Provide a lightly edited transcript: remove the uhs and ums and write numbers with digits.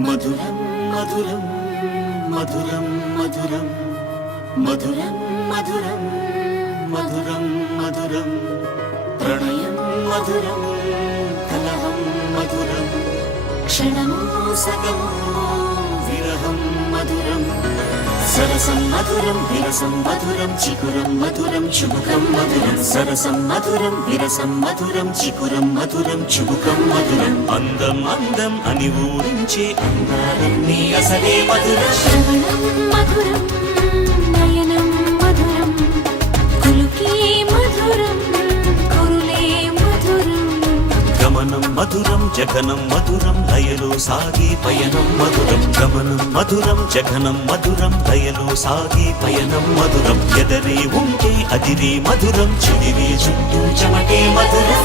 మధురం మధురం మధురం మధురం మధురం మధురం మధురం మధురం ప్రణయం మధురం కలహం మధురం క్షణము సగము విరహం మధురం సరసం మధురం విరసం మధురం చికురం మధురం చుబుకం మధురం సరసం మధురం విరసం మధురం చికురం మధురం చుబుకం మధురం అందం అందం అని ఊరించే అందాలన్నీ అసలే మధురం శ్రవణం మధురం నయనం మధురం కులుకే మధురం కురులే మధురం గమనం మధురం జగనం మధురం లయలో సాగి పయనం మధురం గమనం మధురం జగనం మధురం లయలో సాగి పయనం మధురం ఎదరే ఉంటే అదిరే మధురం చెదిరే చుట్టూ చెమటే మధురం